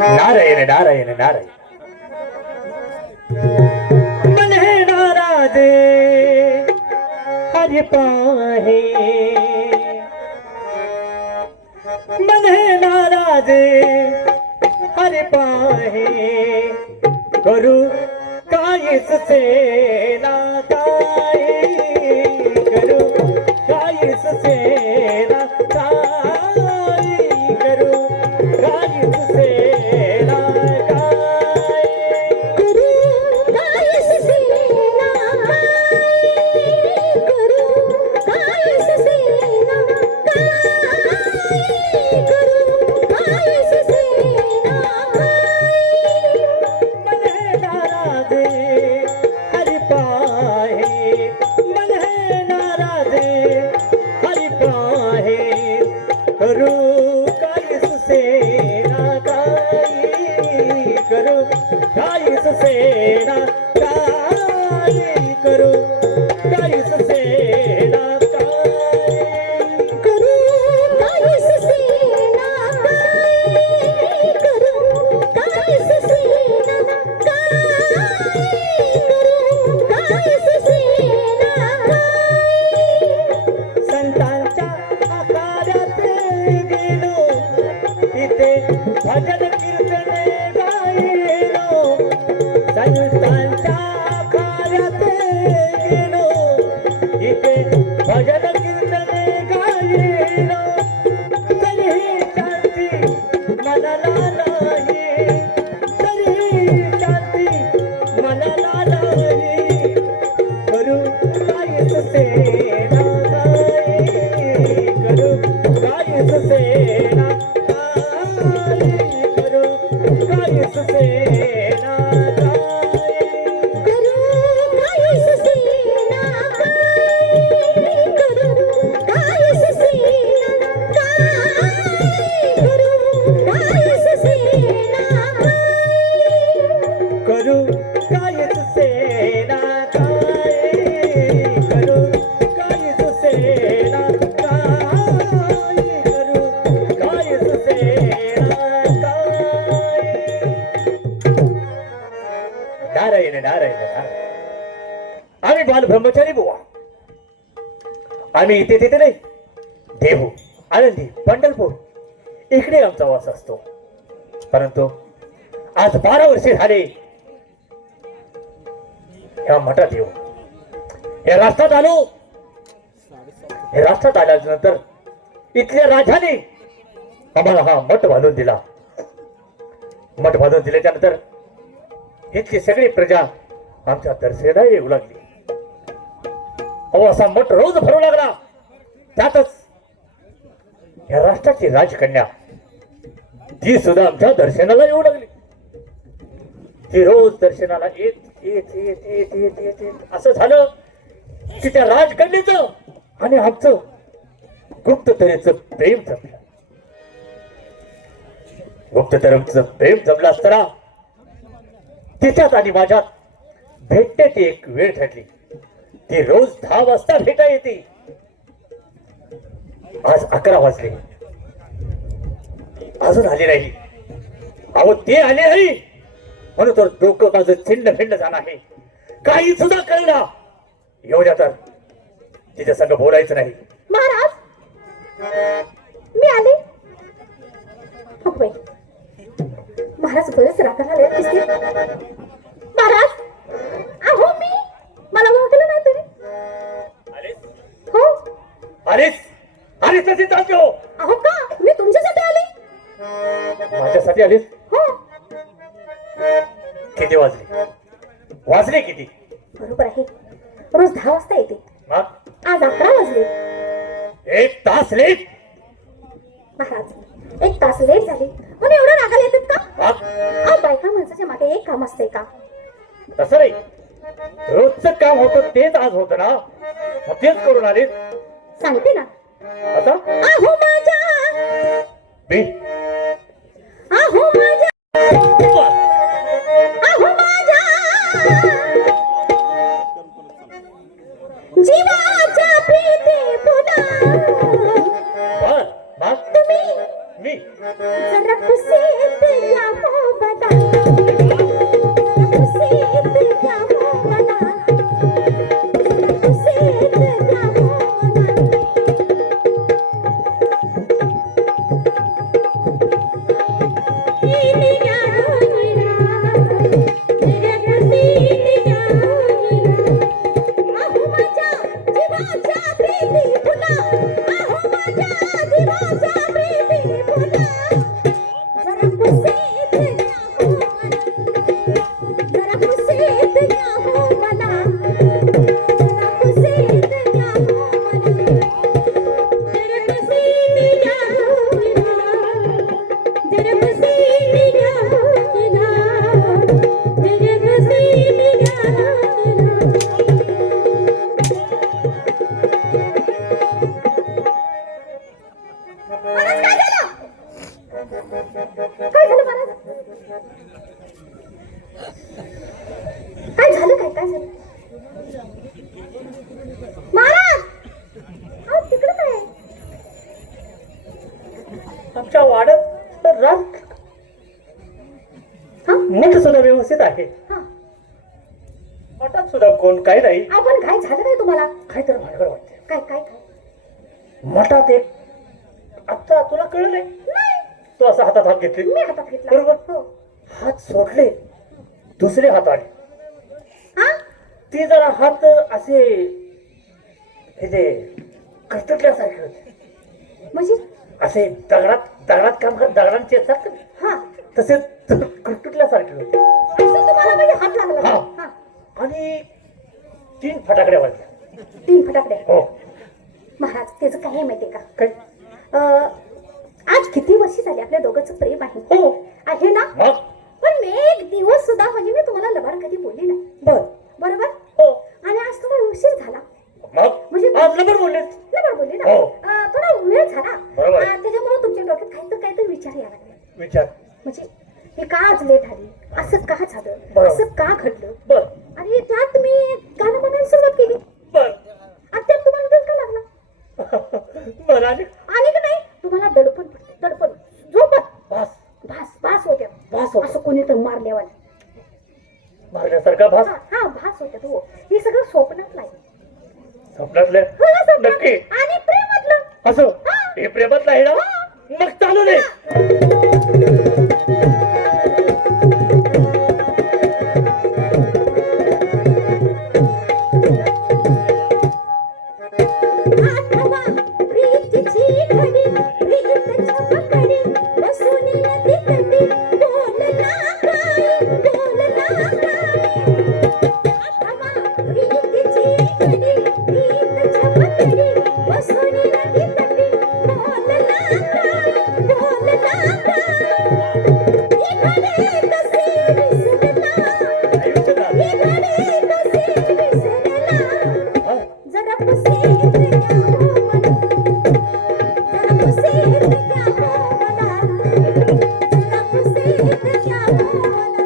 नारायण नारायण नारायण मन है नाराज हरि पाहे मन है नाराज हरि पाहे करू कायस से नाताई करू कायस से नाताई करू कायस से भजन कीर्तने गायलो संतांच्या आखाड्यात गेलो इथे भजन कीर्तने गायलो तरीही शांती मनाला नाही तरीही शांती मनाला नाही करू कायच सेना करू कायच सेना नारायण नारायण आम्ही बाल ब्रह्मचारी बुवा आम्ही इथे तिथे नाही देहू आळंदी पंढरपूर इकडे आमचा वास असतो परंतु आज 12 वर्षे झाले या मठात येऊ या राष्ट्रात आलो हे राष्ट्रात आल्यानंतर इथल्या राजाने आम्हाला हा मठ बांधून दिला मठ बांधून दिल्याच्यानंतर इथली सगळी प्रजा आमच्या दर्शनाला येऊ लागली अहो असा मठ रोज भरू लागला त्यातच या राष्ट्राची राजकन्या ती सुद्धा आमच्या दर्शनाला येऊ लागली ती रोज दर्शनाला येत येत येत येत येत येत येत असं झालं की त्या राजकन्येचं आणि आमचं गुप्ततरेचं प्रेम जमलं गुप्ततरेचं प्रेम जमलं असताना तिच्यात आणि माझ्यात भेटण्याची एक वेळ ठरली ती रोज 10 वाजता भेटा येते आज 11 वाजले अजून आले नाही अहो ते आले नाही म्हणून तर डोकं माझं छिन्न भिन्न झालं आहे काही सुद्धा कळला एवढ्या तर तिच्या संग बोलायचं नाही महाराज मी आले महाराज बरेच रागाला दिसते महाराज अहो मी मला ओळखलं नाही तुम्ही हो अरेच अरेच तसे चालते हो अहो का मी तुमच्यासाठी आले माझ्यासाठी आलीस हो किती वाजले किती बरोबर आहे रोज 10 वाजता येते आज 11 वाजले 1 तास लेट महाराज 1 तास लेट झाले पण एवढं रागाला येतात का अहो बायका माणसाच्या मागे एक काम असते का तसं नाही रोजचं काम होतं तेच आज होतं ना मग तेच करून आले सांगते ना आता अहो माझ्या मी अहो माझ्या अहो माझ्या जीवाच्या प्रीती पुन्हा बर मग तुम्ही मी जरा खुशीत या काय झालं काय झालं महाराज अहो तिकडे काय आहे? आमच्या वाड्यात रात हा मठ सुद्धा व्यवस्थित आहे. हा मठात सुद्धा कोण काही नाही. आपण काय झालं काय तुम्हाला काय तर भानगड वाटते. काय काय काय मठात एक आता तुला कळलं नाही. तू असं हातात हात घेतले मी हातात घेतला बरोबर. हो हात सोडले दुसरे हात आले. हा ते जरा हात असे हे जे कटकटल्यासारखे होते. म्हणजे असे दगडात काम करत दगडांचे असतात ना, हा तसे कटकटल्यासारखे होते. असं तुम्हाला म्हणजे हात लागला हा. हा आणि 3 फटाकड्या वाजल्या. 3 फटाकड्या हो. महाराज त्याचं काय आहे माहितीये का काय आज किती वर्ष झाली आपल्या दोघांचं प्रेम आहे हो आहे ना मग पण मी एक दिवस सुद्धा म्हणजे मी तुम्हाला लबाड कधी बोलली नाही बर बरोबर हो आणि आज थोडा उशीर झाला मग म्हणजे आज नंबर बोललेस. लबाड बोलली ना हो. थोडा वेळ झाला बरोबर. त्याच्यामुळे तुमच्या डोक्यात काहीतरी विचार यायला लागले विचार म्हणजे हे का आज लेट आली असं का झालं बरोबर. असं का घडलं बर आणि त्यात तुम्ही गाणं म्हणायला सुरुवात केली बर आणि त्यात तुम्हाला डोका लागला बर आणि आणि का नाही तुम्हाला दडपण पडते दडपण झोपत भास भास होत्या भास होता. असं कोणी तर मारल्यावर मारण्यासारखा भास हा भास होत्या हो हे सगळं स्वप्नात नाही स्वप्नातले हो ना, स्वप्नात. नक्की आणि प्रेमातलं असो हे प्रेमात नाही ना मग चालू दे. आठवा प्रीतीची घडी प्रीतच्या पकडी बसून नदी तटी बोलला काय आठवा प्रीतीची घडी प्रीतच्या पकडी बसून नदी तटी बोलला काय घडी कसे विसरला घडी कसे विसरला हा. जरा पसीत क्या हो मना जरा पसीत क्या हो मना जरा पसीत क्या हो मना जरा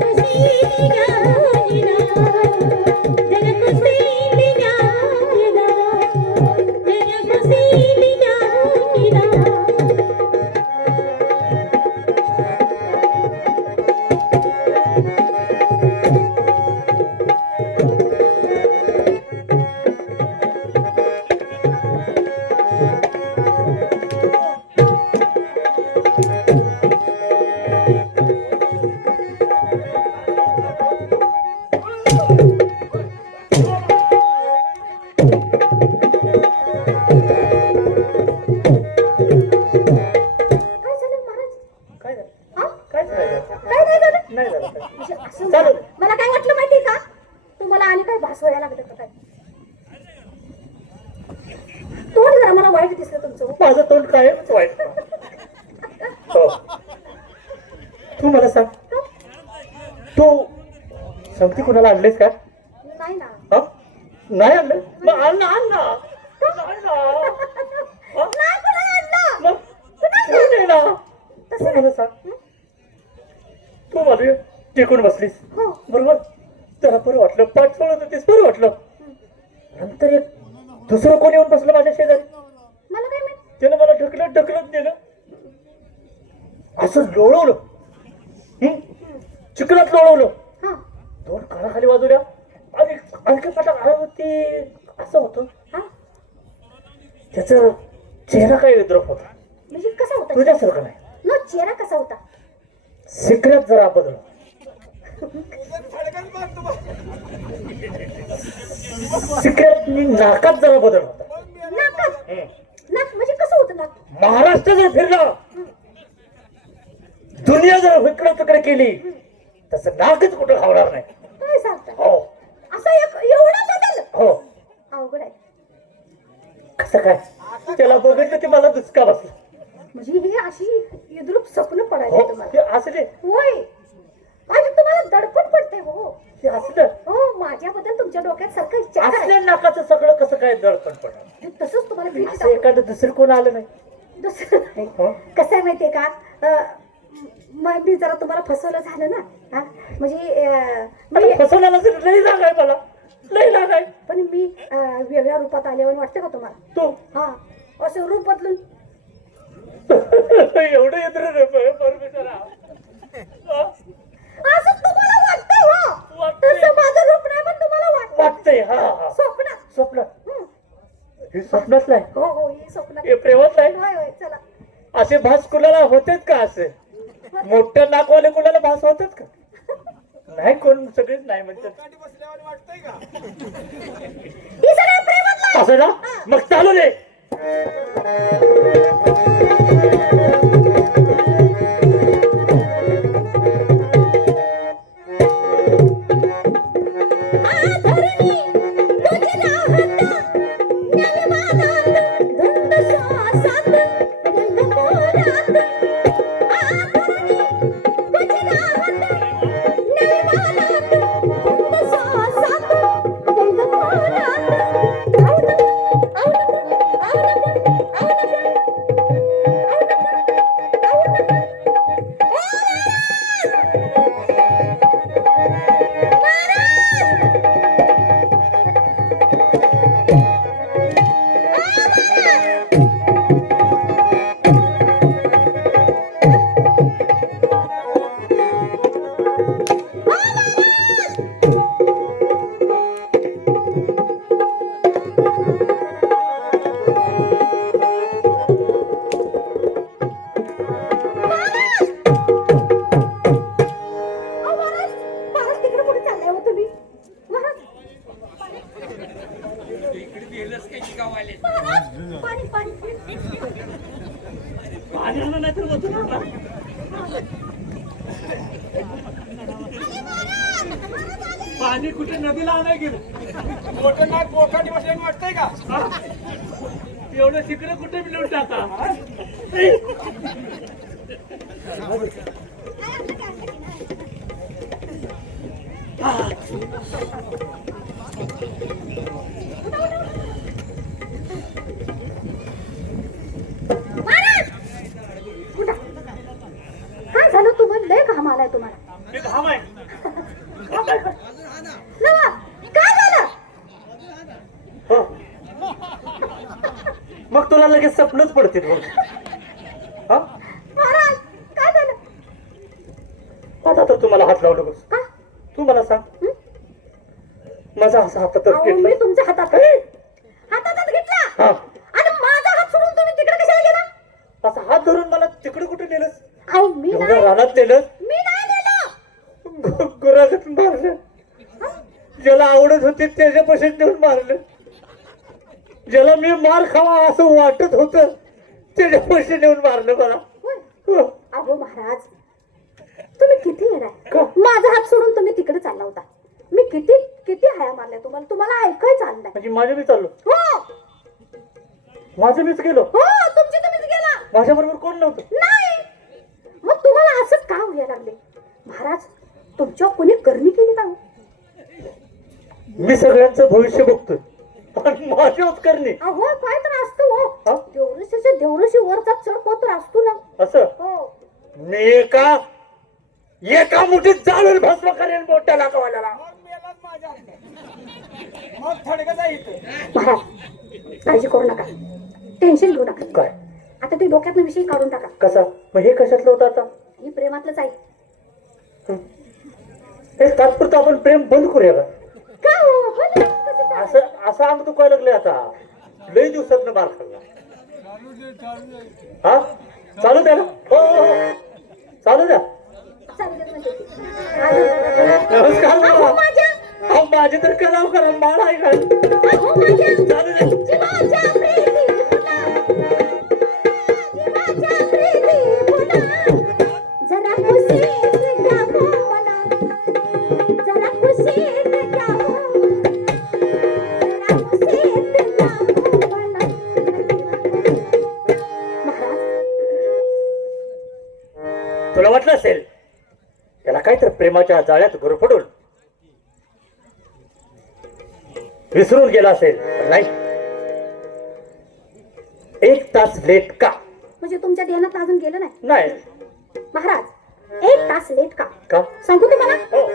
पसीत क्या हो नीना जरा पसीत क्या हो नीना जरा पसीत क्या हो नीना काय झालं महाराज काय झालं हा काय झालं काय नाही झालं नाही झालं काय. म्हणजे असं चालू दे. मला काय वाटलं माहिती का तुम्हाला आणि काय भास व्हायला लागलं का काय तोंड जरा मला वाईट दिसलं तुमचं माझं तोंड कायमच वाईट. हो तू मला सांग तू संगती कुणाला आणलीस का नाही ना हा नाही आणलं मग आण ना आण ना नाही ना. हा? नाही कोणाला आणलं मग कोण आहे ना तू मला सांग तू माझे टेकून बसलीस हो बरोबर जरा बरं वाटलं पाठ सोडत होतीस बरं वाटलं नंतर एक दुसरं कोण येऊन बसलं माझ्या शेजारी मला काय माहित त्यानं मला ढकलत नेलं असं लोळवलं चिखलात लोळवलं हा 2 कानाखाली वाजवल्या आणि आणखी पटाक ते असं होतं हा त्याच चेहरा काय विद्रोप होता म्हणजे कसा होता तुझ्यासारखं नाही न चेहरा कसा होता सिकऱ्यात जरा बदल सिकऱ्यात नाकात जरा बदल होता नाकात नाक म्हणजे कसं होतं नाक महाराष्ट्र जर फिरला दुनिया जर इकडे तिकडे केली तसं नाकच कुठं खावणार नाही काय सांगता हो असं एवढा बदल हो अवघड आहे कसं काय त्याला बघितलं की मला दुसका बसला म्हणजे हे अशी युद्रुप स्वप्न हो पडायला तुम्हाला ते असले होय माझी तुम्हाला दडपण पडते हो ते असलं हो माझ्याबद्दल तुमच्या डोक्यात सारखं विचार आहे असल्या नाकाचं सगळं कसं काय दडपण पडलं तसंच तुम्हाला भेट असं एखादं दुसरं कोण आलं नाही दुसरं नाही हो? कसं आहे माहितीये का तुम्हाला फसवलं झालं ना हा म्हणजे आता फसवण्याला लई लाग आहे मला, लई लाग आहे. पण मी वेगळ्या रूपात आल्यावर वाटतं का तुम्हाला? तू हा असं रूप बदलून एवढं येतं परमेश्वरा. असं तुम्हाला वाटतंय हो? वाटतंय. तसं माझं रूप नाही पण तुम्हाला वाटतं वाटतंय. हा हा स्वप्नात. स्वप्न, हं. हे स्वप्नच नाही, हो हो हे स्वप्नात. हे प्रेमच नाही. होय होय चला. असे भास कुणाला होतेच का? असे मोठ्या नाकवाले कुणाला भास होतेच का? नाही, कोण सगळेच नाही म्हणतात. ही सगळं प्रेमातलं. असं ना, मग चालू दे. पाणी कुठे नदीला आणाय गेलं? मोठं नाक बोकाटी बसल्याने वाटतंय का? एवढं शिकलं कुठे मिळून टाका. काय झालं तुम्हाला? लय घाम आलाय तुम्हाला. हे घाम आहे. नवा, काय झालं? हो. मग तुला लगेच स्वप्नच पडतील मग. हा? महाराज काय झालं? आता तर तुम्हाला हात लावू नकोस. का? तू मला सांग. माझा असा हातात अहो, मी घेतला. तुमच्या हातात घेतला हा. आणि माझा हात सोडून तुम्ही तिकडे कशाला गेला? असा हात धरून मला तिकडे कुठे नेलंस? अहो मी एवढ्या नाही रानात नेलंस? मी नाही नेलं. गुरागत मारलं. ज्याला आवडत होते त्याच्या पैसे नेऊन मारलं. ज्याला मी मार खावा असं वाटत होत त्याच्या पैसे नेऊन मारलं मला. होय. हो. अहो महाराज तुम्ही किती येणार? का? माझा हात सोडून तुम्ही तिकडे चालला होता. मी किती किती हाया मारल्या तुम्हाला, तुम्हाला ऐकायचं चाललंय. म्हणजे माझं मी चाललो, हो माझं मीच गेलो. हो तुमची तुम्हीच गेला. माझ्या बरोबर कोण नव्हतं. नाही मग तुम्हाला असं का व्हायला लागले? महाराज तुमच्या कोणी करणी केली का? मी सगळ्यांचं भविष्य बघतोय पण माझ्याच करणे. अहो काय तर असतो हा? हो. देवऋषी वरचा चढ कोण असतो ना. असं हो मी एका मुठीत जाळून भस्म करेन मोठ्या लाकवाल्याला. मग मेलाच माझ्या हातात. मग थडकं जाईल. महाराज काळजी करू नका, टेन्शन घेऊ नका. काय? आता ते डोक्यातला विषय काढून टाका. कसा? मग हे कशातलं होतं आता? ही प्रेमातलंच आहे. हे तात्पुरतं आपण प्रेम बंद करूया का? का हो? हो ना, कसं चाललंय? असं अंग दुखायला लागले आता. लई दिवसात मार खाल्ला. हा चालू द्या ना. हो हो हो. चालू द्या. चालू देत म्हणजे. नमस्कार अहो बाबा. माझ्या, अहो माझी तर कलाव करा माळ आहे का? अहो माझ्या चालू द्या. जीवाच्या प्रीती फुला, जीवाच्या प्रीती फुला, जरा खुशीत घ्या मला, जरा खुशीत घ्या मला, जरा खुशीत घ्या मला. महाराज तुला वाटलं असेल त्याला काय तर प्रेमाच्या जाळ्यात गुरफडून विसरून गेला असेल, पण नाही. 1 तास लेट का? म्हणजे तुमच्या ध्यानात अजून गेलं नाही? नाही. महाराज 1 तास तास लेट का का सांगू तुम्हाला हो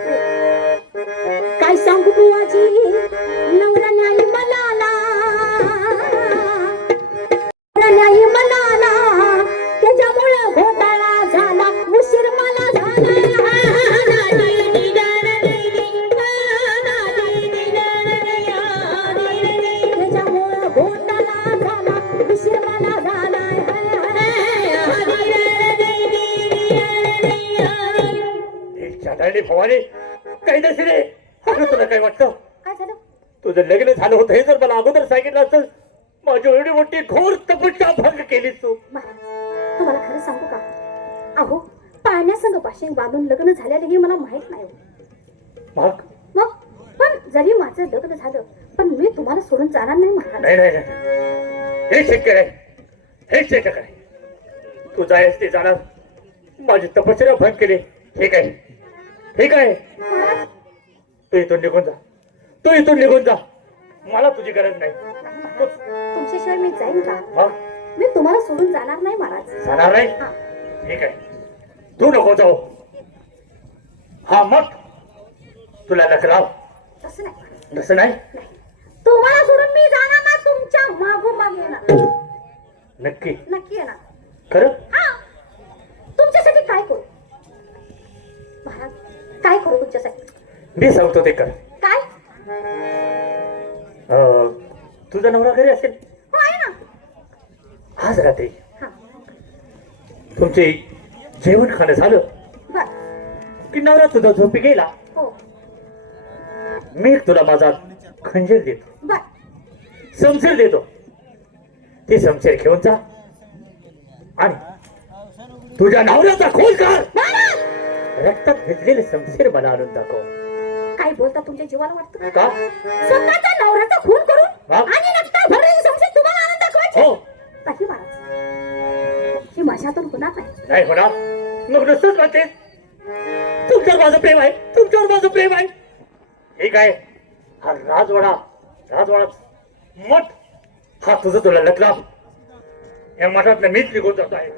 काय सांगू बुवाजी नवरा न्याय म्हणाला नवरा न्याय म्हणाला त्याच्यामुळे घोटाळा झाला उशीर मला त्याच्यामुळे घोटाळा झाला उशीर मला चाटाळी भवानी काही नसे रे अगं तुला काय वाटतं काय झालं तुझं लग्न झालं होतं हे जर मला अगोदर सांगितलं असतं माझी एवढी मोठी घोर तपस्या भंग केली तू महाराज तुम्हाला खरं सांगू का अहो पाण्यासंग पाशी बांधून लग्न झालेलं हे मला माहित नाही हो. मग पण जरी माझं लग्न झालं पण मी तुम्हाला सोडून जाणार नाही महाराज नाही नाही नाही. हे शक्य नाही हे शक्य काय तू जायस ते जाणार माझी तपश्चर्या भंग केली ठीक आहे ठीक आहे महाराज तू इथून निघून जा तू इथून निघून जा मला तुझी गरज नाही तुमच्याशिवाय मी जाईन का हा मी तुम्हाला सोडून जाणार नाही महाराज जाणार नाही हा. ठीक आहे तू नको जाऊ हा मग तुला नकराव तसं नाही तसं नाही नाही. तुम्हाला सोडून मी जाणार ना तुमच्या मागोमाग येणार नक्की नक्की येणार खरं हा तुमच्यासाठी काय करू महाराज काय करू तुमच्यासाठी मी सांगतो ते कर काय तुझा नवरा घरी असेल हो आहे ना आज रात्री हा तुमचे जेवण खाणं झालं बर की नवरा तुझा झोपी गेला हो मी तुला माझा खंजीर देतो बर शमशेर देतो ती शमशेर घेऊन जा आणि तुझ्या नवऱ्याचा खून कर रक्तात भिजलेले शमशेर मला आणून दाखव काय बोलता तुमच्या जीवाला वाटतं का स्वतःच्या नवऱ्याचा खून करून हा? आणि रक्तात भरलेली संशय तुम्हाला आनंद दाखवायचे हो काही महाराज ही माझ्यातून होणार नाही नाही होणार मग नुसतंच म्हणते तुमच्यावर माझं प्रेम आहे तुमच्यावर माझं प्रेम आहे ठीक आहे हा राजवाडा मठ हा तुझं तुला लटला या मठातलं मीच निघून जातो आहे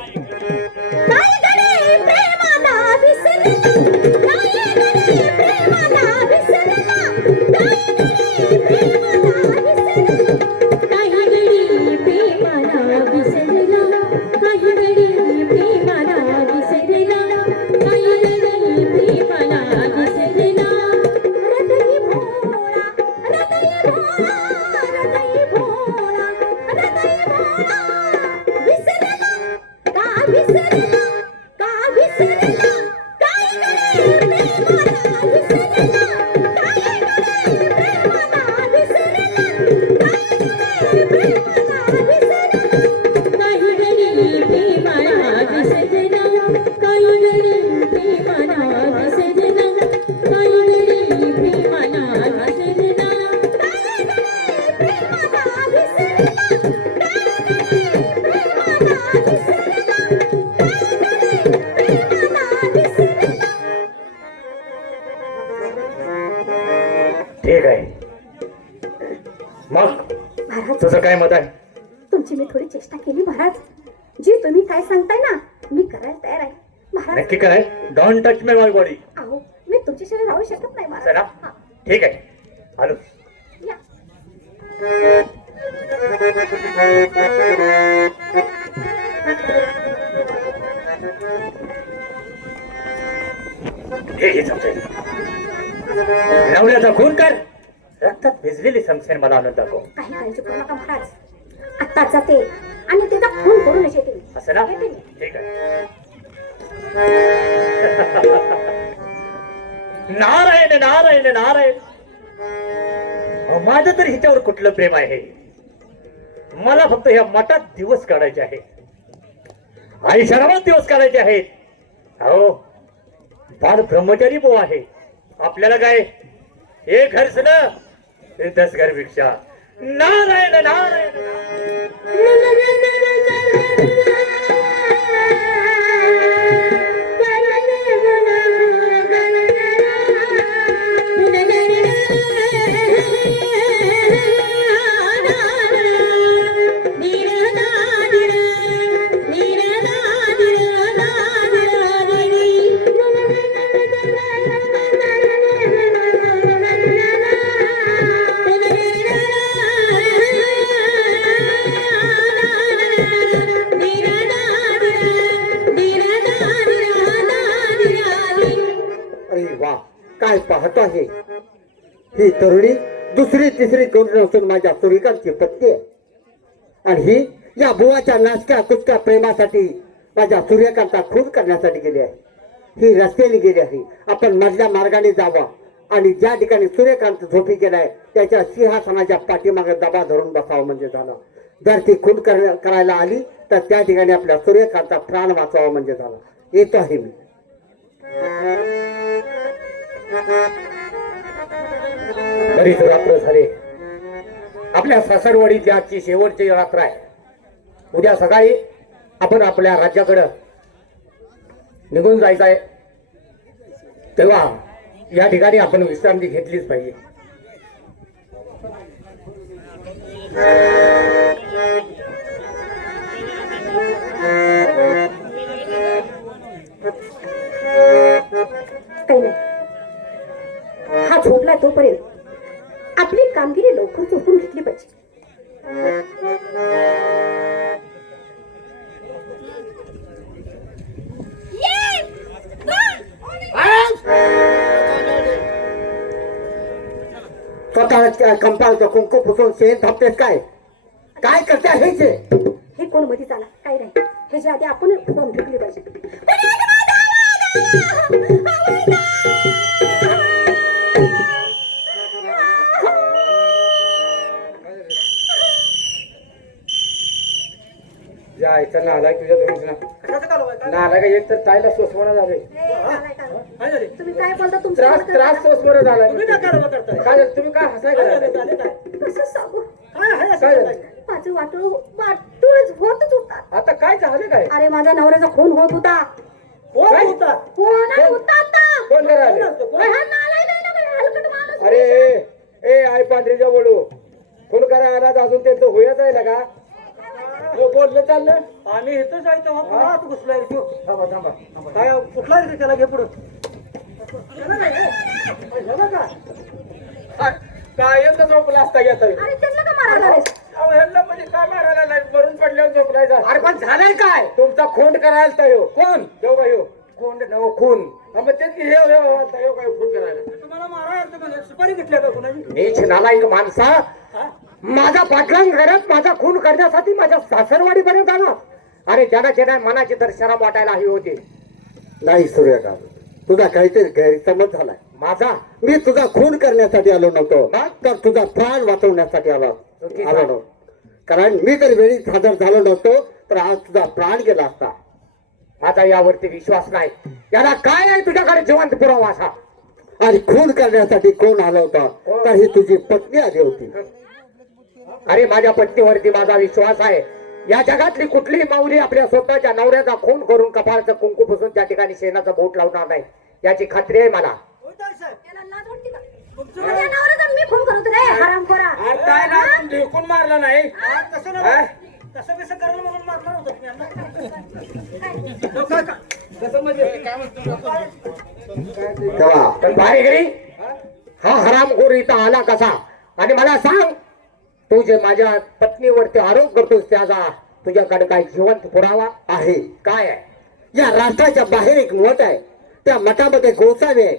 काय गडे प्रेमाला विसरला काय गडे प्रेमाला विसरला काय गडे प्रेमाला विसरला काही गडी प्रेमाला विसरला काही गडी प्रेमाला विसरला काही गडी प्रेमाला विसरला हृदय भोळा हृदय भोळा हृदय भोळा हृदय भोळा विसरला का विसरला का विसरला काय गडे प्रेमाला विसरला काय गडे प्रेमाला विसरला काय गडे प्रेमाला विसरला काही गडी प्रेमाला विसरला काही गडी प्रेमाला विसरला काही गडी प्रेमाला विसरला काय गडे प्रेमाला ठीक आहे मग महाराज तुझं काय मत आहे तुमची मी थोडी चेष्टा केली महाराज जी तुम्ही काय सांगताय ना मी करायला तयार आहे महाराज नक्की काय don't touch me my body अहो मी तुमच्याशिवाय राहू शकत नाही महाराज चला हा, ठीक आहे आलो या. हे घे समजेल नवऱ्याचा खून कर रक्तात भिजलेली शमशेर मला आणून दाखव काही काळजी करू नका महाराज आत्ताच जाते आणि त्याचा खून करूनच येते मी. असं ना येते मी. ठीक आहे नारायण नारायण नारायण अहो, माझं तर हिच्यावर कुठलं प्रेम आहे मला फक्त ह्या मठात दिवस काढायचे आहेत आणि शराबात दिवस काढायचे आहेत अहो फार ब्रह्मचारी बो आहे आपल्याला काय एक घर ना 10 घर भिक्षा नारायण नारायण नीर काय पाहतो आहे? ही तरुणी दुसरी तिसरी करून असून माझ्या सूर्यकांतची पत्नी आहे. आणि ही या बुवाच्या नाचक्या कुचक्या प्रेमासाठी माझ्या सूर्यकांतचा खून करण्यासाठी गेली आहे. ही रस्त्याने गेली आहे. आपण मधल्या मार्गाने जावा आणि ज्या ठिकाणी सूर्यकांत झोपी गेलाय त्याच्या सिंहासनाच्या पाठीमागे दबा धरून बसावं म्हणजे झालं. जर ती खून करायला आली तर त्या ठिकाणी आपल्या सूर्यकांतचा प्राण वाचवावा म्हणजे झालं. येतो आहे मी. बरीच रात्र झाली. आपल्या सासरवाडीची आजची शेवटची रात्र आहे. उद्या सकाळी आपण आपल्या राज्याकडं निघून जायचं आहे. तेव्हा या ठिकाणी आपण विश्रांती घेतलीच पाहिजे. काही नाही, हा झोपला तोपर्यंत आपली कामगिरी लवकर झोपून घेतली पाहिजे. स्वतः कंपाळचं कुंकू पुसून शेण थापतेस काय? काय करते हेच? हे कोण मध्ये चाला काही नाही. हे जे आधी आपण फॉर्म ढुकली पाहिजे. जायचं नालाय तुझ्या दोन कशाचं कालवाय? नालाय का एक तर ताईला सोसवणं झालंय. काय झाले? तुम्ही काय बोलता? त्रास त्रास सोसवणं झालाय. तुम्ही काय कारवा करताय? काय झालं? तुम्ही काय हसाय काय झाले? का? झाले काय? कसं सांगू? काय आहे असं काय झालं? करताय? माझं वाटूळच होतच होता. आता काय झालं काय? अरे माझ्या नवऱ्याचा खून होत होता. कोण काय? होता? कोण होता आता? कोण करायला? कोण असतं? कोण? हा नालायक आहे ना बे, हलकट माणूस. अरे ए आई पांढरीच्या बोलू फोन करायला अजून त्यांचं होयच आहे ना का? हो, बोललं चाललं. आम्ही इथं जायचं हो, पुन्हा आत घुसलाय रे तो. थांबा थांबा थांबा. काय कुठला रे त्याला घे पुढं. त्याला नाही, हे? झालं का? काय यंदा झोपला असता घेता अरे त्यांना का मारायला आहेस? ह्यांना म्हणजे काय मारायला नाही मरून पडल्यावर झोपलायचा. अरे पण झालंय काय? तुमचा खोंड करायला तर येऊ. कोण येऊ का येऊ? खोंड नव खून. हा, मग तेच की हे येऊ काय खून करायला. तुम्हाला मारायला म्हणजे सुपारी घेतल्या का कुणाची? नीच नालायक माणसा, हा? माझा पाठलांग करत माझा खून करण्यासाठी माझ्या सासरवाडीपर्यंत आला. अरे ज्याची नाही मनाची तर शरम वाटायला हवी होती. नाही सूर्यकांत, तुझा काहीतरी गैरसमज झालाय. माझा मी तुझा खून करण्यासाठी आलो नव्हतो, मग? तर तुझा प्राण वाचवण्यासाठी आलो चुकीचं. आलो नव्हतो. कारण मी जर वेळीच हजर झालो नव्हतो तर आज तुझा प्राण गेला असता. माझा यावरती विश्वास नाही. याला काय आहे तुझ्याकडे जिवंत पुरावा असा? आणि खून करण्यासाठी कोण आला होता? तर ही तुझी पत्नी आली होती. अरे माझ्या पत्नीवरती माझा विश्वास आहे. या जगातली कुठलीही माऊली आपल्या स्वतःच्या नवऱ्याचा खून करून कपाळाचं कुंकू पुसून त्या ठिकाणी शेणाचा बोट लावणार नाही याची खात्री आहे मला. होय ताई साहेब? याला लाज वाटते का? तुमचं माझ्या नवऱ्याचा मी फोन करत रे हरामखोरा. ढेकून मारला नाही. हा, तसं हा? नाही. तसं बिसं करायला म्हणून मारणार होतं तुम्ही यांना. तो काय का? तसं म्हणजे तेव्हा पण भारेकरी हा हरामखोर इथं आला कसा? आणि मला सांग, तू जे माझ्या पत्नीवरती आरोप करतोस त्याचा तुझ्याकडे काय जिवंत पुरावा आहे. काय आहे? या राष्ट्राच्या बाहेर एक मठ आहे. त्या मठामध्ये गोसावे आहे.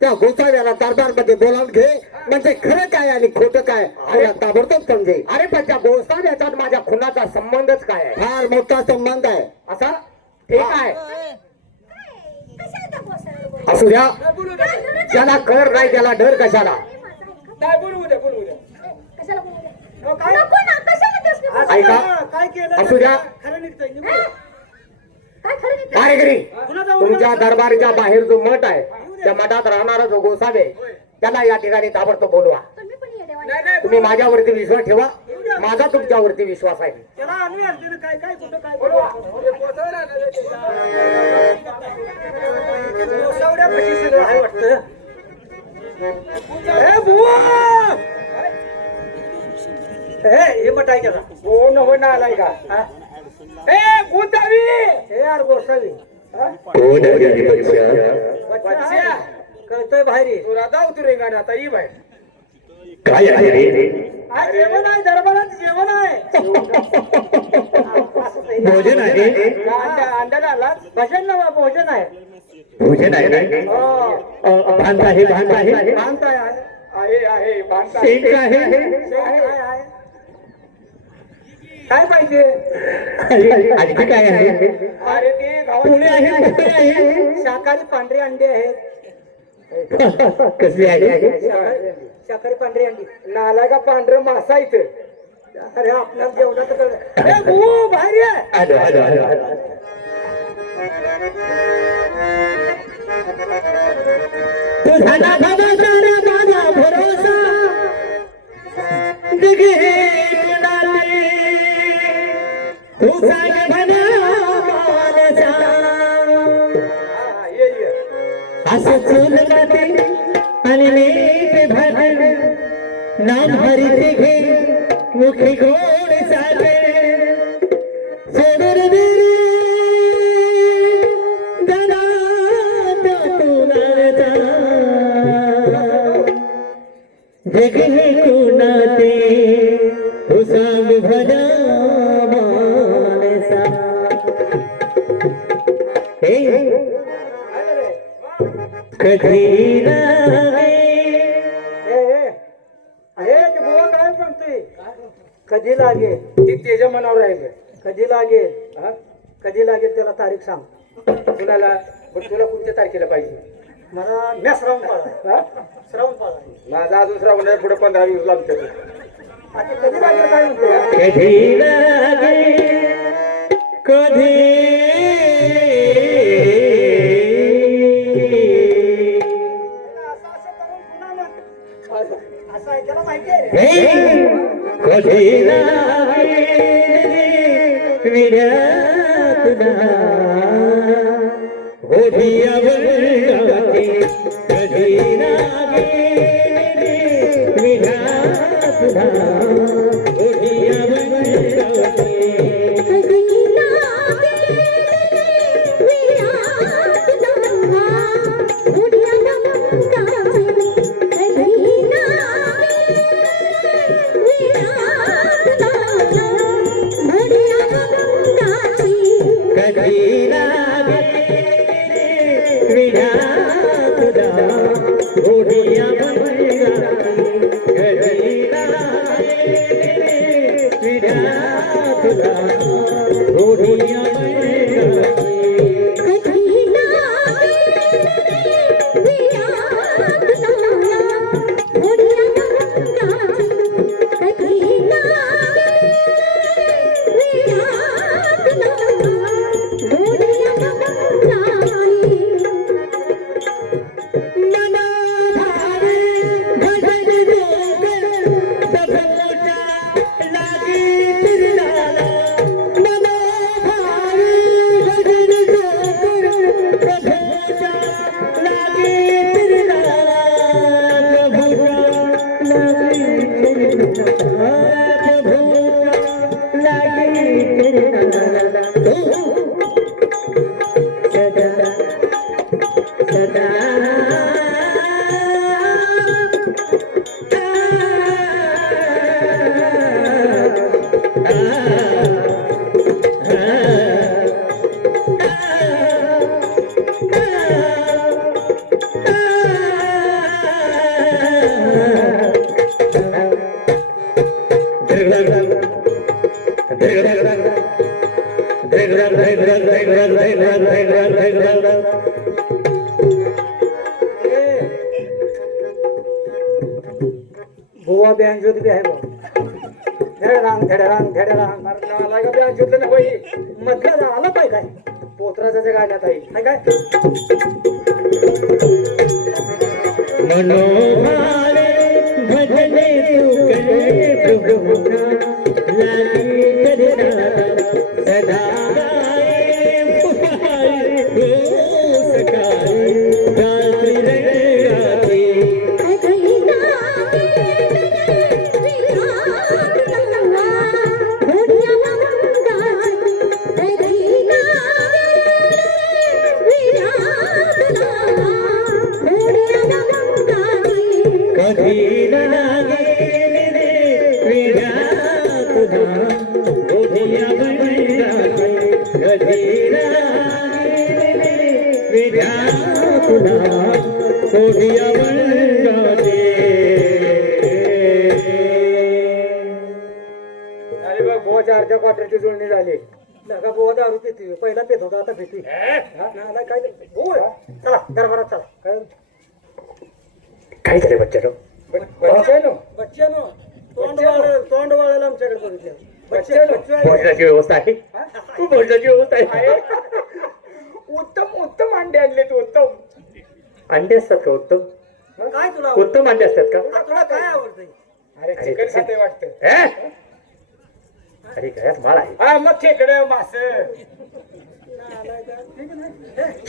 त्या गोसाव्याला दरबारमध्ये बोलावून घे, म्हणजे खरं काय आणि खोटं काय तुला ताबडतोब समजेल. अरे पण त्या गोसाव्याचा माझ्या खुनाचा संबंधच काय आहे? फार मोठा संबंध आहे. असा ठीक आहे, कशाला त्या गोष्टीला बोलतो? असू द्या. बोलू द्या. ज्याला कर नाही त्याला डर कशाला? नाही, बोलू द्या, बोलू द्या. कशाला बोलतो? हो, काय? नको ना, कशाला तेच नाही बोलत? ऐका. असं काय केलं असू द्या. खरं निघतंय निघू. काय खरं नाही? भारेकरी कुणाचा तुमच्या दरबारच्या बाहेर जो मठ आहे त्या मठात राहणारा जो गोसावे त्याला या ठिकाणी ताबडतोब बोलवा. तुम्ही पण ये देवा. नाही, नाही, तुम्ही माझ्यावरती विश्वास ठेवा, माझा तुमच्यावरती विश्वास आहे. त्याला आणूया अर्जुन काय काय कुठं काय गोसावड्यापाशी सगळं आहे वाटतं. ए, बुवा! हे मटाय केला. कोण होणार आलाय का? हा? ए गोसावी, हे यार गोसावी. हा? बच्चा, कळतंय बाहेर ये. तुला जाऊ तू रेंगाने आता ये बाहेर. काय आहे रे? आज जेवण आहे दरबारात जेवण आहे. भोजन आहे. अंडा अंड्याला आला. भजन नवा भोजन आहे. भोजन आहे भांत आहे भांत आहे भांत आहे भांत शेंग आहे आहे. काय पाहिजे? आणखी काय आहे अरे ते पुणे आहे पुणे आहे शाकाहारी पांढरी अंडी आहेत. कसली आहे शाकाहारी पांढरी अंडी. नाला का पांढरं मासा इथे. अरे आपल्याला जेवणाचं कळलं. ए बुवा, बाहेर ये. आलो आलो आलो आलो तुझा नाथा माझा भरोसा दिघे कुणाले तू सांग म्हणा मानसा ये ये. असं चूल जाते आणि मीठ भात नाम हरिते घे मुखी गोड सागे सोडून दे जगहे कुणाते हो सांग भला मानसा हे कधी लागे ते बुवा काय म्हणतोय? कधी लागेल? ती त्याच्या मनावर राहिले. कधी लागेल? हा? कधी लागेल त्याला तारीख सांग. तुला कोणत्या तारखेला पाहिजे? मला मी श्रावण पाळा. श्रावण पाळा माझा अजून श्रावण आहे. पुढे 15-20 लागते. आता कधी लागेल काय म्हणतो? कधी लागे कधी असं ऐकायला माहिती आहे. कधी लागे विड्या तुला ओढिया बळगाते कधी लागे विड्या तुला ओढिया बळगाते कधी लागे विड्या तुला ओढिया बळगाते कधी लागे विड्या तुला ओढिया बळगाते बुवा बँजोत बी आहे धडरांग मरणाला का बँजोतलं ना बाई मधलं आलं पाहिजे काय पोत्राच्या गाण्यात आहे काय मनोभावे भजने तू करे प्रभु लागी करना सदा गाए पुकारे हो सकाए रात्रि रंगाते कधी लागे विड्या तुला ओढिया बळगाते कधी लागे विड्या तुला कोणी आवडले. अरे बघ बुवाच्या अर्ध्या क्वार्टरची जुळणी झाली. लगा बुवा दारू पिते, पहिला पेत होता आता पिते. काय बुवा चला दरबारात चला. काय झाले बच्चानो? बच्च्यानो तोंड वाळायला आमच्याकडे बघितलं. भोजनाची व्यवस्था आहे? भोजनाची व्यवस्था आहे. उत्तम उत्तम अंडे आणले तू. उत्तम अंडे असतात का उत्तम? काय तुला उत्तम अंडे असतात का? तुला काय आवडतंय? अरे चिकन खाते वाटतं. अरे गळ्यात माळ आहे. हा मग खेकडे मास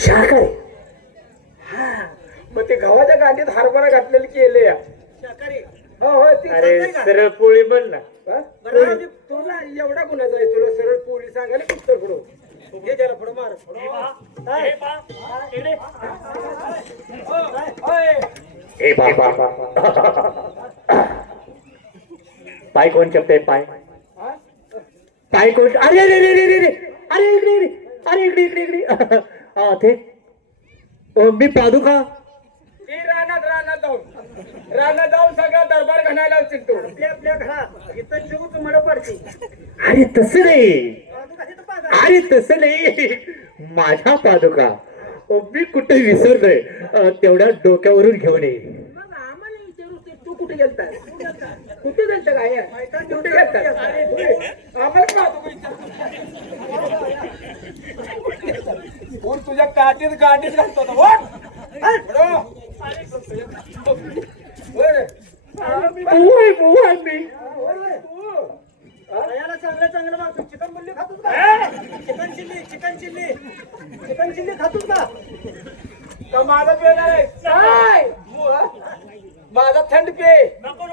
शाकाहारी. मग ते गव्हाच्या गांडीत हरभरा घातलेली केले या शाकाहारी. हो हो ती अरे सरळ पोळी बन ना. तुला एवढा गुन्हाचा आहे. तुला सरळ पोळी सांगायला उत्तर पुढं घे त्याला पुढं मार. ए बाबा पाय कोण चपते? पाय पाय कोण? अरे अरे अरे अरे अरे अरे इकडे इकडे. अरे इकडे इकडे इकडे. हा ते मी पादुका. ती रानात जाऊन सगळा दरबार घालायला लावशील तू. आपल्या घरात इथं जीव तुम्हाला पडते. अरे तसं नाही. अरे तसं नाही. माझ्या पादुका मी कुठे विसरलोय. तेवढ्या डोक्यावरून घेऊन ये. आम्हाला विचारू तू कुठे गेलता? कुठे गेलता काय? कुठे गेलता? आम्हाला पाहतो कोण तुझ्या गाडीत घालतो चांगलं चांगलं मागतो. चिकन बोलली खातोस का? चिकन चिल्ली खातोस का? माझा पे नाही काय माझा थंड पे नको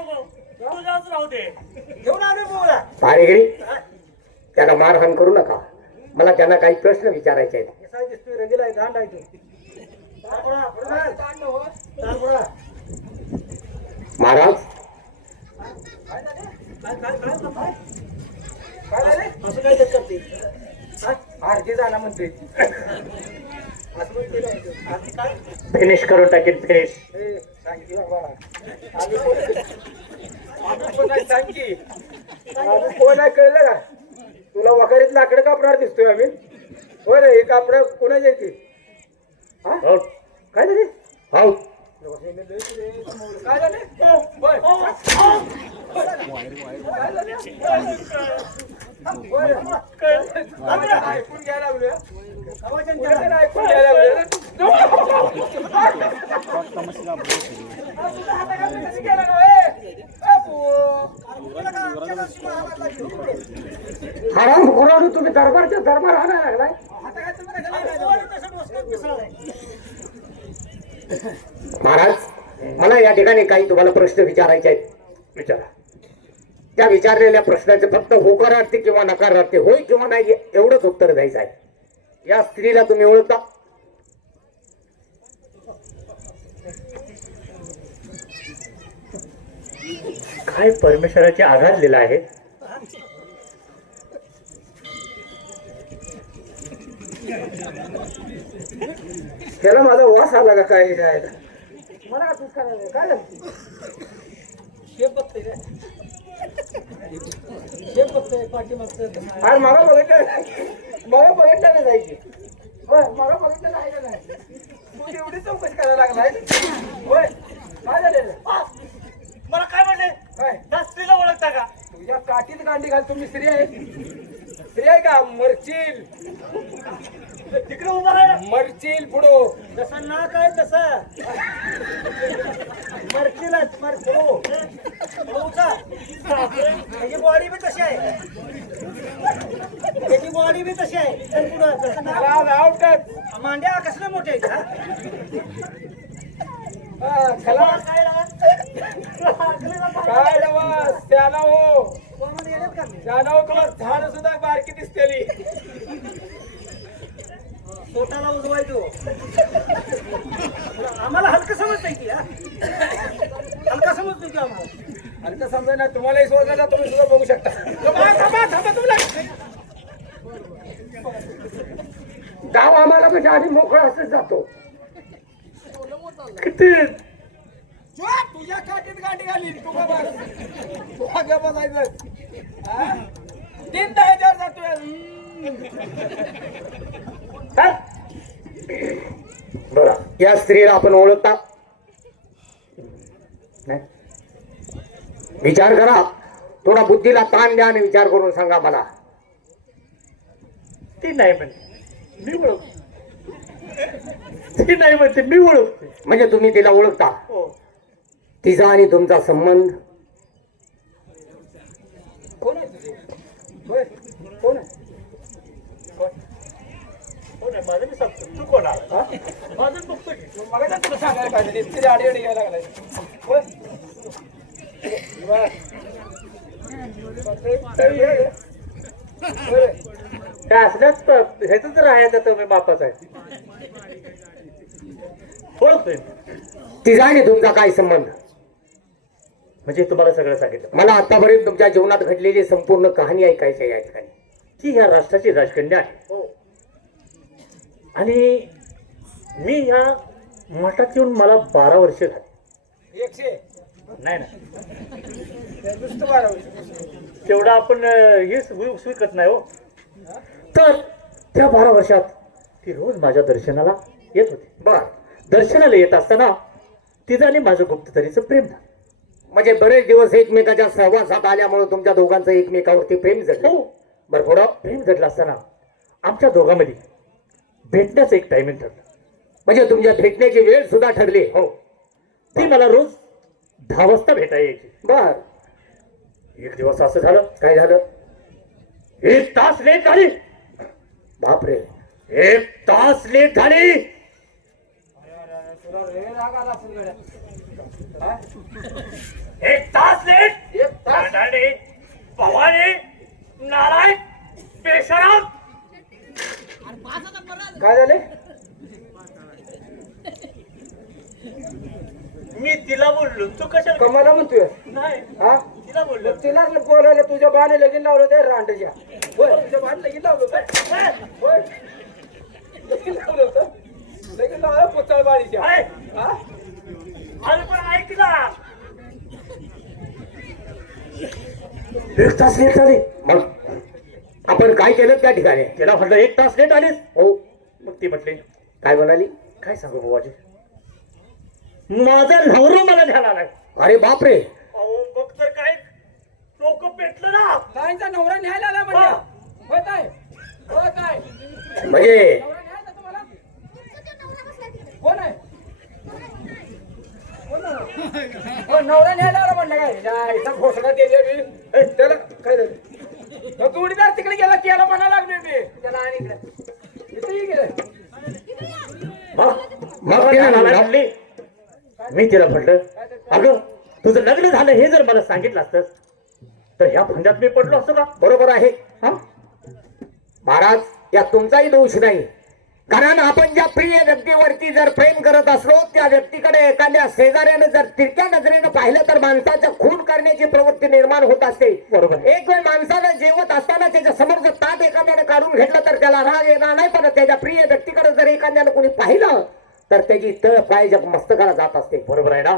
तुझाच राहू दे. घेऊन आलो बोला. पारेगिरी त्याला मारहाण करू नका. मला त्यांना काही प्रश्न विचारायचे आहेत. कसा दिसतोय? रगेला आहे गांड आहे तू. महाराज असं काय करते? आरती जाणार म्हणते. फिनिश करून टाकेल. फिनिश. कोण आहे कळलं का तुला? वखारीत लाकडं कापणार दिसतोय आम्ही. हो रे हे कापड कोणाच्या येते? काय झाले? हो काय झाले? ऐकून घ्यायला लागलो. ऐकून घ्यायला लागलो. हराम खोराडू तुम्ही दरबारच्या दरबार आणायला लागलाय. महाराज मला या ठिकाणी काही तुम्हाला प्रश्न विचारायचे आहेत. विचारा. त्या विचारलेल्या प्रश्नाचे फक्त होकारार्थी किंवा नकारार्थी, होय किंवा नाही एवढंच उत्तर द्यायचं आहे. या स्त्रीला तुम्ही ओळखता? काय परमेश्वराची आघात लिहिला आहे. त्याला माझा वास आला का काय जायला? मला का तूच करायला काय लागते? शेप बघते काय? शेप बघते पाठीमागचं. अरे मला बघितलं नाही जायची. होय मला बघितलं आहे का नाही? तू एवढी चौकशी करायला लागलाय. होय काय झालेलं? मला काय म्हणले? त्या स्त्रीला ओळखता का? तुझ्या काठीत गांडी घाल. तुम्ही स्त्री आहे? स्त्री आहे का? मरचील तिकडे उभा आहे. मरचील पुढो जसं ना काय तसं मरचीलच मरचो त्याची बॉडी बी तशी आहे. त्याची बॉडी बी तशी आहे. चल पुढं. मांड्या कसल्या मोठ्या आहेत? काय त्याला हो तुला झाड सुद्धा बारकी दिसतेली. पोटाला उजवायचो. आम्हाला हलकं समजतंय की हलका समजतोय की आम्हाला हलकं समजा ना. तुम्हालाही सोडायला तुम्ही सुद्धा बघू शकता. गाव आम्हाला म्हणजे आधी मोकळा असंच जातो. किती तुझ्या काठीत गाठी घाली तू का बस तू का बसायचं 3,000 जातोय बरं, या स्त्रीला आपण ओळखता नाही? विचार करा, थोडा बुद्धीला ताण द्या आणि विचार करून सांगा मला. ती नाही म्हणते मी ओळखतो. ती नाही म्हणते मी ओळखते. म्हणजे तुम्ही तिला ओळखता. हो. तिचा आणि तुमचा संबंध कोण आहे तुझे होय कोण आहे कोण आहे? माझं मी सांगतो. तू कोण आला? माझं बघतो की. मला काय तुला सांगायला पाहिजे इतकी आडी आडी घ्यायला लागलाय होय त्या असल्याच ह्याच तर आहे तुम्ही बापाच आहे. ओळखतोय मी. तिचा आणि तुमचा काय संबंध? म्हणजे तुम्हाला सगळं सांगितलं. मला आतापर्यंत तुमच्या जीवनात घडलेली संपूर्ण कहाणी ऐकायची आहे या ठिकाणी. ती ह्या राष्ट्राची राजकन्या आहे. हो आणि मी ह्या मठात येऊन मला 12 वर्ष झाली. 100 नाही ना नुसतं 12 तेवढा आपण हे स्वीकारत नाही हो. तर त्या 12 वर्षात ती रोज माझ्या दर्शनाला येत होती. बर, दर्शनाला येत असताना तिचं आणि माझं गुप्तचरीचं प्रेम झालं. म्हणजे बरेच दिवस एकमेकाच्या सहवासात आल्यामुळे तुमच्या दोघांचं एकमेकावरती प्रेम जडलं. हो. बरं, पुढं प्रेम जडलं असताना आमच्या दोघांमध्ये भेटण्याचं एक टायमिंग ठरलं. म्हणजे तुमच्या भेटण्याची वेळ सुद्धा ठरली. हो. ती मला रोज 10 वाजता भेटायला यायची. बर, एक दिवस असं झालं, काय झालं? 1 तास लेट झाली. बापरे, 1 तास लेट झाली. तुला रे राग आला असेल गड्या हा? 1 तास लेट. 1 तास अडाणी, पवाने, नारायण, बेशरम. काय झाले मी तिला बोललो, तू कशाला? कमाला म्हणतोय नाही, हा तिला बोललो. मग तिला बोलायला तुझ्या बाने लगीन लावलं ते रांडच्या होय तुझ्या बाने लगीन लावलं होतं होय लगीन लावलं होतं लगीन लावलं पुतळ बाळीच्या आहे. हा अरे पण ऐकला. 1 तास लेट झाली. मग आपण काय केलं त्या ठिकाणी? तिला म्हटलं 1 तास लेट आलीस. हो, मग ती म्हटली काय म्हणाली? काय सांगू बुवाजी, माझा नवरा मला घ्यायला नाही. अरे बापरे, अहो बघ तर काय लोक पेटलं ना. ताईंचा नवरा न्यायला आला म्हणजे होय ताई होय ताई म्हणजे नवरा न्यायचा तुम्हाला कोण आहे कोण आहे? हो, नवरा न्यायला आला म्हणलं काय या इथं घोषणा दिली मी त्याला काय झालं मग जोडीदार तिकडे गेला की याला म्हणा लागले मी त्याला आणि इकडे इथेही गेलं मग तिने मला म्हणलं, म्हणली. मी तिला म्हटलं अगं तुझं लग्न झालं हे जर मला सांगितलं असतं तर ह्या फंद्यात मी पडलो असतो का? बरोबर आहे हा? महाराज, या तुमचाही दोष नाही. कारण आपण ज्या प्रिय व्यक्तीवरती जर प्रेम करत असलो त्या व्यक्तीकडे एखाद्या शेजाऱ्याने जर तिरक्या नजरेनं पाहिलं तर माणसाचं खून करण्याची प्रवृत्ती निर्माण होत असते. बरोबर. एक वेळ माणसानं जेवत असताना त्याच्या समोर जर ताट एखाद्याने काढून घेतलं तर त्याला राग येणार नाही, पण त्याच्या प्रिय व्यक्तीकडे जर एखाद्यानं कोणी पाहिलं तर त्याची तळ पाय जग मस्तकाला जात असते. बरोबर आहे ना.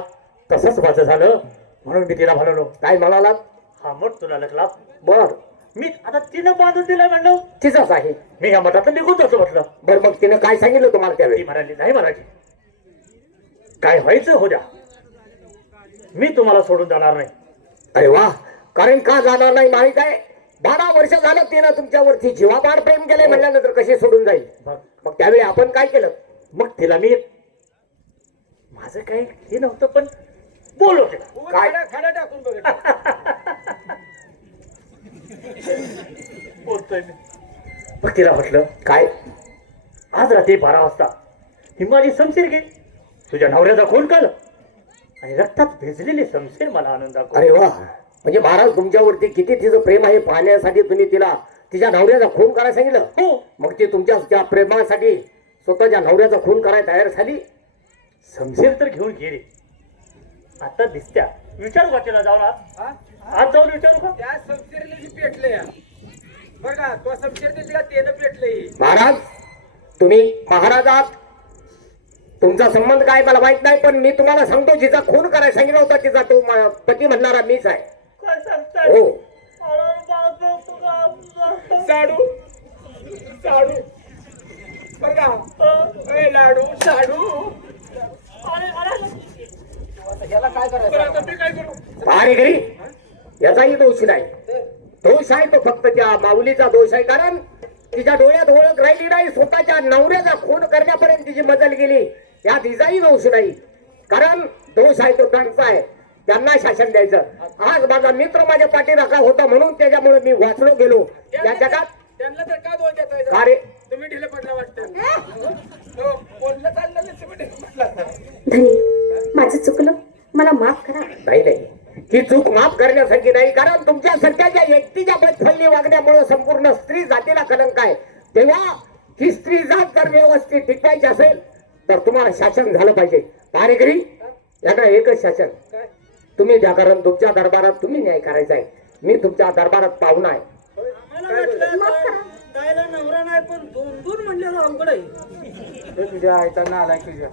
तसंच माझं झालं म्हणून मी तिला म्हणालो काय म्हणालात? हा मठ तुला लागला. बर, मी आता तिनं बांधून दिला म्हणलो. तिचाच आहे. मी ह्या मठातून निघून जातो म्हटलं. बर, मग तिनं काय सांगितलं तुम्हाला ती त्यावेळी? म्हणाली नाही म्हणाली काय व्हायचं हो द्या, मी तुम्हाला सोडून जाणार नाही. अरे वा, कारण का जाणार नाही माहित आहे? 12 वर्ष झालं तिनं तुमच्यावरती जीवापाड प्रेम केलंय म्हणल्यानंतर कशी सोडून जाईल? मग त्यावेळी आपण काय केलं? मग तिला मी माझं काही हे नव्हतं पण बोलवते. काय? खडा टाकून बघ बोलतोय मी. मग तिला म्हटलं काय? आज रात्री 12 वाजता ही माझी शमशीर घे. तुझ्या नवऱ्याचा खून केलं आणि रक्तात भिजलेली शमशीर मला आनंद दाखव. अरे वा, म्हणजे महाराज तुमच्यावरती किती तिचं प्रेम आहे पाहण्यासाठी तुम्ही तिला तिच्या नवऱ्याचा खून करायला सांगितलं. हो. मग ती तुमच्या त्या प्रेमासाठी स्वतःच्या नवऱ्याचा खून करायला तयार झाली. शमशीर तर घेऊन गेली. आता दिसत्या विचारू का तिला जाऊन आज जाऊन विचारू का? त्या समशिरने जी पेटले बघा तो समशिर तिला तेनं पेटले महाराज, तुम्ही महाराजात तुमचा संबंध काय मला माहित नाही, पण मी तुम्हाला सांगतो जिचा खून करायला सांगितलं होता तिचा तो पती म्हणणारा मीच आहे. काय सांगताय? हो. अरे बाबा, तुला साडू साडू बघा, ए लाडू साडू. याला काय तर करायचं? आता मी काय करू? अरे घरी याचाही दोष नाही. दोष आहे तो फक्त त्या माऊलीचा दोष आहे, कारण तिच्या डोळ्यात ओळख राहिली नाही. स्वतःच्या नवऱ्याचा खून करण्यापर्यंत तिची मजल गेली. या तिचाही दोष नाही, कारण दोष आहे तो त्यांचा आहे. त्यांना शासन द्यायचं. आज माझा मित्र माझ्या पाठीराखा होता म्हणून त्याच्यामुळे मी वाचलो गेलो या जगात. त्यांना तर का दोष देताय? का रे? तुम्ही ढिले पडला वाटतं. हो, बोललं चाललं नाही, तुम्ही ढिले पडला. धनी, माझं चुकलं, मला माफ करा. नाही नाही, ही चूक माफ करण्यासाठी नाही, कारण तुमच्या सध्याच्या व्यक्तीच्या बदफळली वागण्यामुळे संपूर्ण स्त्री जातीला कलंक आहे. तेव्हा ही स्त्री जात जर व्यवस्थित टिकवायची असेल तर तुम्हाला शासन झालं पाहिजे. पारेकरी याकडे एकच शासन तुम्ही द्या, कारण तुमच्या दरबारात तुम्ही न्याय करायचा आहे. मी तुमच्या दरबारात पाहुणा आहे. मला वाटलं माफ करा. जायला नवरा नाही, पण दोन म्हणल्यावर अवघड आहे. तुझ्या आयता ना आलाय तुझ्या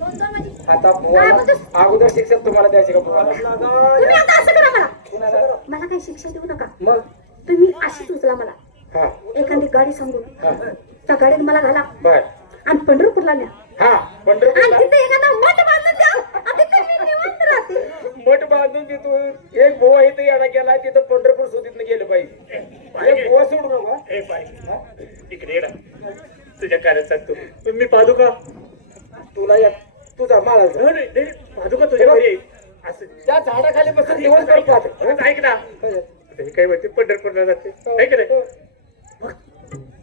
म्हणजे आता काय बोलतोस? अगोदर शिक्षक तुम्हाला द्यायचे का तुम्हाला? तुम्ही आता असं करा, मला काही शिक्षा देऊ नका. मग तुम्ही अशीच उचला मला, हा एखादी गाडी सांगून हा त्या गाडीत मला घाला बर आणि पंढरपूरला न्या. हा आणि पंढरपूरला तिथे एखादा मठ बांधून द्या. आणि तिथे मी निवांत राहते. मठ बांधून तिथून एक बुवा इथे येणा गेला, तिथं पंढरपूर सुधीत गेलं पाहिजे. एक बुवा सोडू नका. ए बाई, इकडे ये ना. तुझ्या कार्याचा तू मी पादुका. तुला एक तुझा माळा नाही, नाही, पादुका तुझ्या घरी आहे. असं त्या झाडाखाली बसून दिवसभर पाहतो. परत ऐक ना, आता हे काय म्हणते पंढरपूरला जाते ऐक ना. मग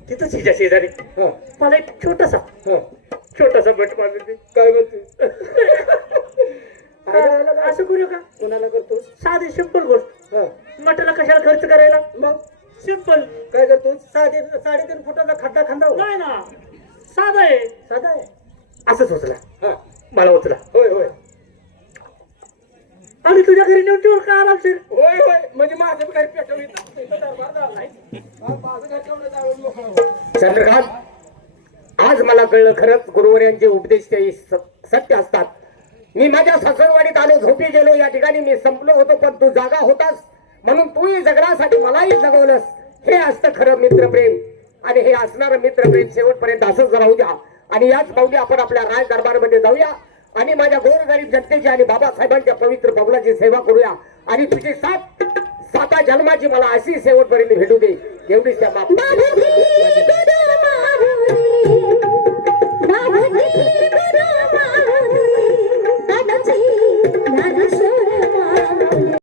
तिथंच हिच्या शेजारी हा, मला एक छोटासा हा. मठ बांधून दे. काय म्हणते? असं करूया का? कोणाला करतोस? साधी सिंपल गोष्ट. हा, मठाला कशाला खर्च करायला? मग सिंपल. काय करतोस? 3.5 फुटाचा खड्डा खांदा नाही ना, साधा आहे. साधा आहे. असंच उचला, हा, मला उचला होय होय आणि तुझ्या घरी नेऊन ठेवून का आरामशीर. होय होय, म्हणजे माझं बी काही पेटवलं नाही. इथं दरबार झाला नाही. हा, माझं घर तेवढं जाऊन मोकळं हो. चंद्रकांत, आज मला कळलं खरंच गुरुवर्यांचे उपदेश ते सत्य असतात. मी माझ्या सासरवाडीत आलो, झोपी गेलो. या ठिकाणी मी संपलो होतो, पण तू जागा होतास म्हणून तूही जगण्यासाठी मलाही जगवलंस. हे असतं खरं मित्रप्रेम, आणि हे असणारं मित्रप्रेम शेवटपर्यंत असंच राहू द्या. आणि याच पावली आपण आपल्या राज दरबारमध्ये जाऊया आणि माझ्या गोरगरीब जनतेची आणि बाबासाहेबांच्या पवित्र पावलाची सेवा करूया. आणि तुझी साता जन्माची मला अशी शेवटपर्यंत भेटू दे, एवढीच त्या बाप.